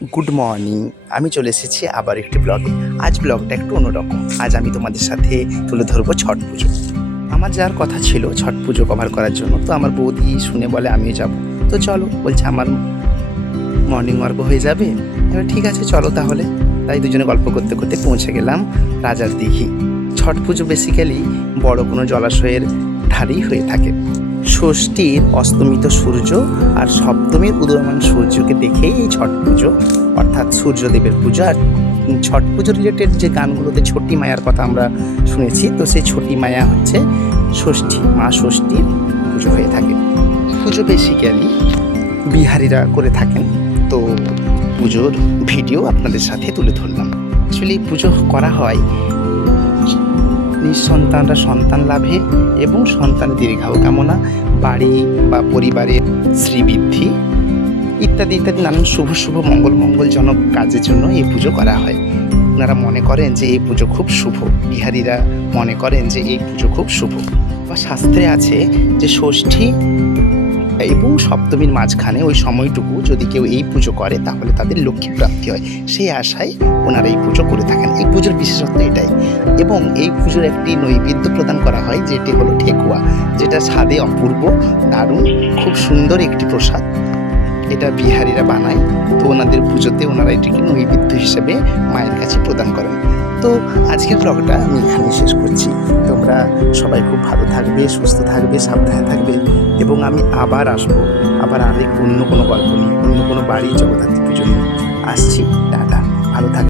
Good morning. আমি চলে এসেছি আবার একটি ব্লগে। আজ ব্লগটা একটু অন্যরকম। আজ আমি তোমাদের সাথে তুলে ধরবো ছট পুজো। আমার যাওয়ার কথা ছিল ছট পুজো কভার করার জন্য, তো আমার বৌদি শুনে বলে আমিও যাব। তো চলো, বলছে আমার মর্নিং ওয়ার্কও হয়ে যাবে। এবার ঠিক আছে চলো তাহলে। তাই দুজনে গল্প করতে করতে পৌঁছে গেলাম রাজার দিঘি। ছট পুজো বেসিক্যালি বড় কোনো জলাশয়ের ধারেই হয়ে থাকে। ষষ্ঠীর অস্তমিত সূর্য আর সপ্তমীর উদয়মান সূর্যকে দেখেই এই ছট পুজো, অর্থাৎ সূর্যদেবের পুজো। আর ছট পুজো রিলেটেড যে গানগুলোতে ছোটি মায়ার কথা আমরা শুনেছি, তো সেই ছোটি মায়া হচ্ছে ষষ্ঠী, মা ষষ্ঠীর পুজো হয়ে থাকে। পুজো বেসিক্যালি বিহারিরা করে থাকেন, তো পুজোর ভিডিও আপনাদের সাথে তুলে ধরলাম। অ্যাকচুয়ালি পুজো করা হয় নিঃসন্তানরা সন্তান লাভে এবং সন্তান দীর্ঘায়ু কামনা, বাড়ি বা পরিবারের শ্রীবৃদ্ধি ইত্যাদি ইত্যাদি নানান শুভ শুভ মঙ্গলজনক কাজের জন্য এই পুজো করা হয়। ওনারা মনে করেন যে এই পুজো খুব শুভ, বিহারীরা মনে করেন যে এই পুজো খুব শুভ। বা শাস্ত্রে আছে যে ষষ্ঠী এবং সপ্তমীর মাঝখানে ওই সময়টুকু যদি কেউ এই পুজো করে তাহলে তাদের লক্ষ্মী প্রাপ্তি হয়, সেই আশায় ওনারা এই পুজো করে থাকেন। এই পুজোর বিশেষত্ব এটাই। এবং এই পুজোর একটি নৈবেদ্য প্রদান করা হয়, যেটি হলো ঠেকুয়া, যেটা স্বাদে অপূর্ব, দারুণ, খুব সুন্দর একটি প্রসাদ। এটা বিহারীরা বানায়, তো ওনাদের পুজোতে ওনারা এটিকে নৈবেদ্য হিসেবে মায়ের কাছে প্রদান করেন। তো আজকের ব্লগটা আমি এখানেই শেষ করছি। তোমরা সবাই খুব ভালো থাকবে, সুস্থ থাকবে, সাবধানে থাকবে, এবং আমি আবার আসবো, আবার অন্য কোনো গল্প নিয়ে, অন্য কোনো বাড়ি জগদ্ধাত্রী পুজো নিয়ে আসছি। টাটা, ভালো থাকবে।